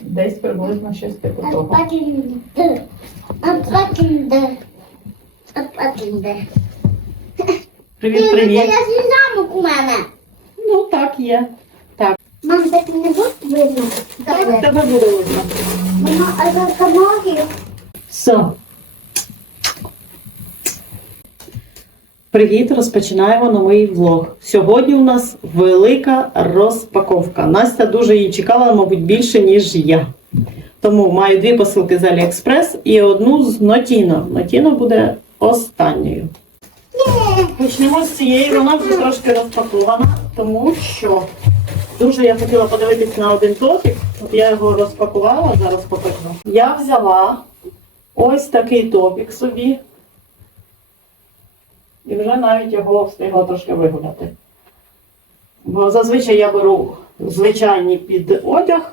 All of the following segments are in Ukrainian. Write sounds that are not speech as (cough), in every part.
Десь приблизно щось типу того. Апатинде. Апатинде. Апатинде. Привіт, привіт. Я замок у мене. Ну так є. Так, Мам, так не буде видно. так тебе буде видно. Мама, а за? Все. Привіт, розпочинаємо новий влог. Сьогодні у нас велика розпаковка. Настя дуже її чекала, мабуть, більше, ніж я. Тому маю дві посилки з Aliexpress і одну з Notino. Notino буде останньою. Почнемо з цієї, вона вже трошки розпакована, тому що дуже я хотіла подивитись на один топік. От я його розпакувала, зараз покажу. Я взяла ось такий топік собі. І вже навіть його встигла трошки вигуляти. Бо зазвичай я беру звичайні під одяг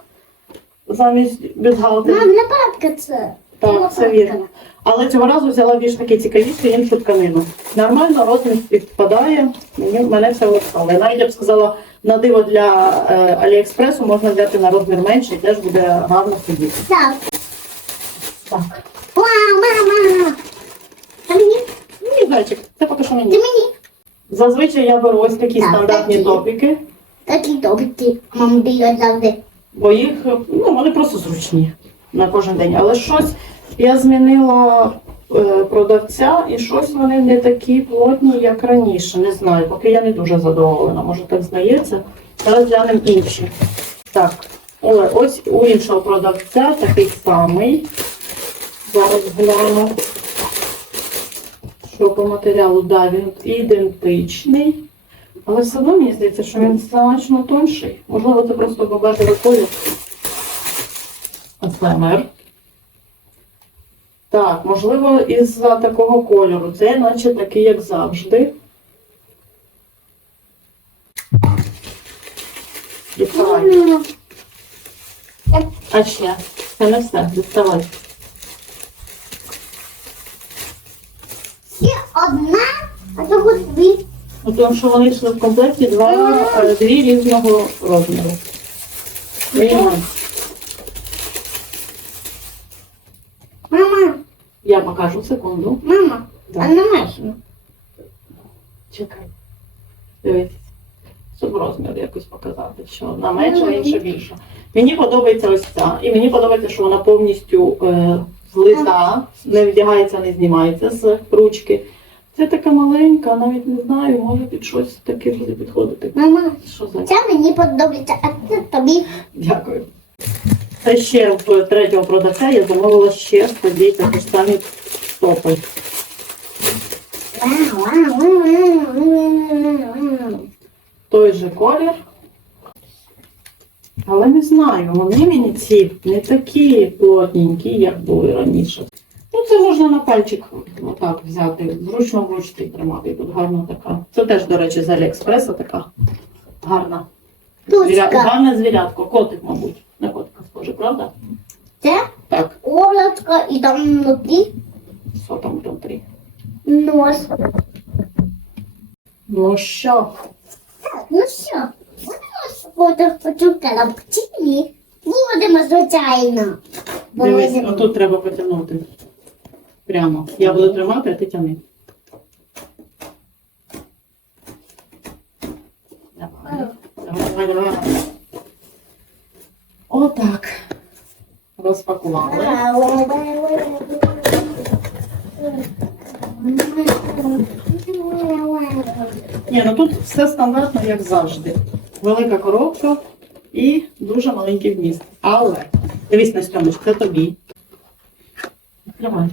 замість бюстгальтера. Мам, лопатка це. Так, це вірно. Але цього разу взяла більш такі цікавіші іншу тканину. Нормально розмір підпадає, мені, мене все влаштовує. Навіть я б сказала, на диво для е, Аліекспресу можна взяти на розмір менший, теж буде гарно сидіти. Так. Так. Вау, мама. А мені? Ні, зайчик, це поки що Ти мені. мені? Зазвичай я беру ось такі Так, стандартні такі. топіки, Такі добрі. Мам, біля завжди. бо їх ну, вони просто зручні на кожен день. Але щось я змінила е, продавця, і щось вони не такі плотні, як раніше. Не знаю, поки я не дуже задоволена, може так здається. Зараз глянемо інші. Так, але ось у іншого продавця такий самий. Зараз гляну. Що по матеріалу, да, він ідентичний. Але все одно мені здається, що він значно тонший. Можливо, це просто бабетовий колір. СМР. Так, можливо, із-за такого кольору. Це наче такий, як завжди. Діставай. А ще. Це не все. Діставай. Ще одна, а того дві. Ну, Тому що вони йшли в комплекті два, е, дві різного розміру. Мама, Я покажу секунду. мама, Так. а не можна. Чекай. Дивись. Щоб розмір якось показати, що одна менша, а інша більша. Мені подобається ось ця. І мені подобається, що вона повністю е, злита, не вдягається, не знімається з ручки. Це така маленька, навіть не знаю, може під щось таке буде підходити. Мама, Що за? це мені подобається, а це тобі. Дякую. Це ще в третього продавця я замовила ще собі такі самі стопи. Той же колір. Але не знаю, вони мені ці не такі плотненькі, як були раніше. Можна на пальчик отак взяти, зручно в ручці тримати. Тут гарна така. Це теж, до речі, з Аліекспреса така гарна. Звіря... Гарне звірятко, котик, мабуть. На котика схоже, правда? Це Так, облачко і там внутрі що там внутрі? нос. Ну що? Так, ну що, будемо фото фотокалапчині. Будемо, звичайно. Дивись, Будемо. отут треба потягнути. Прямо. Я буду тримати, а ти тяни. Отак. Розпакували. Ні, ну тут все стандартно, як завжди. Велика коробка і дуже маленький вміст. Але, дивись, Настюнич, це тобі. Відкривай.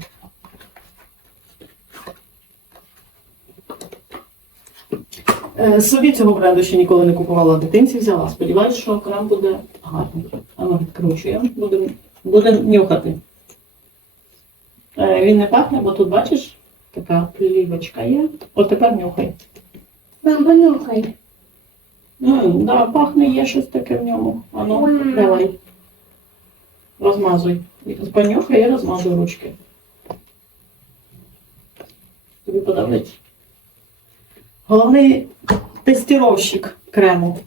Собі цього бренду ще ніколи не купувала, дитинці взяла. Сподіваюсь, що крем буде гарний. А ну відкручуємо, будемо будем нюхати. Е, Він не пахне, бо тут бачиш, така плівочка є. От тепер нюхай. Мам, понюхай. М, да, пахне, є щось таке в ньому. Ану, давай. Розмазуй. Понюхай і розмазуй ручки. Тобі подобається? Головний тестировщик крему.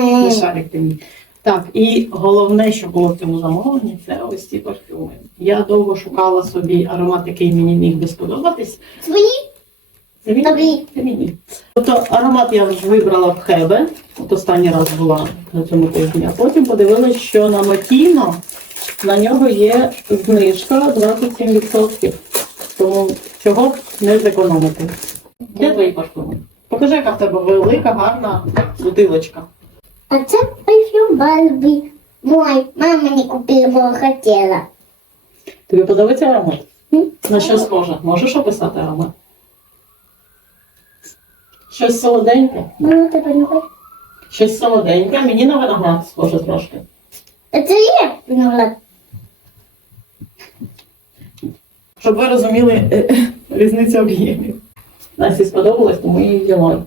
Не шарик ти мій. Так, і головне, що було в цьому замовленні, це ось ці парфюми. Я довго шукала собі аромат, який мені міг би сподобатись. Твої? Це мені. Тобі. Це мені. Тобто аромат я вибрала в Хебе, от останній раз була на цьому тижні, а потім подивилась, що на Матіно на нього є знижка 27%. Тому чого б не зекономити. Де твої парфюми? Покажи, яка в тебе велика, гарна бутилочка. А це парфюм Барбі. Мой. Мама не купила, бо хотіла. Тобі подобається аромат? На що схоже? Можеш описати аромат? Щось солоденьке? Ну, ти понюхай. Щось солоденьке, мені на виноград схоже трошки. Це є виноград. Щоб ви розуміли е, (laughs) різницю об'ємів. Насі сподобалось, тому її взяла.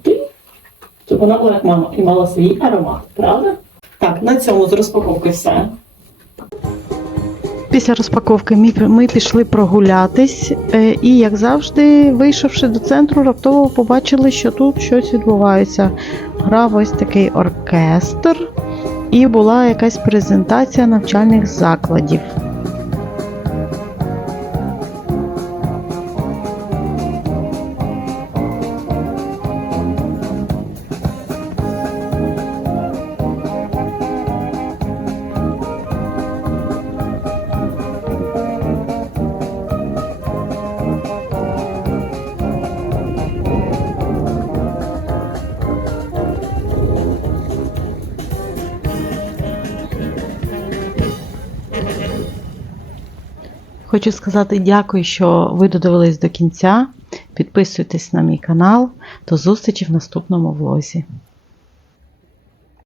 Щоб вона була як мама і мала свій аромат, правда? Так, на цьому з розпаковки все. Після розпаковки ми, ми пішли прогулятись, е, і, як завжди, вийшовши до центру, раптово побачили, що тут щось відбувається. Грав ось такий оркестр, і була якась презентація навчальних закладів. Хочу сказати дякую, що ви додивились до кінця. Підписуйтесь на мій канал. До зустрічі в наступному влозі.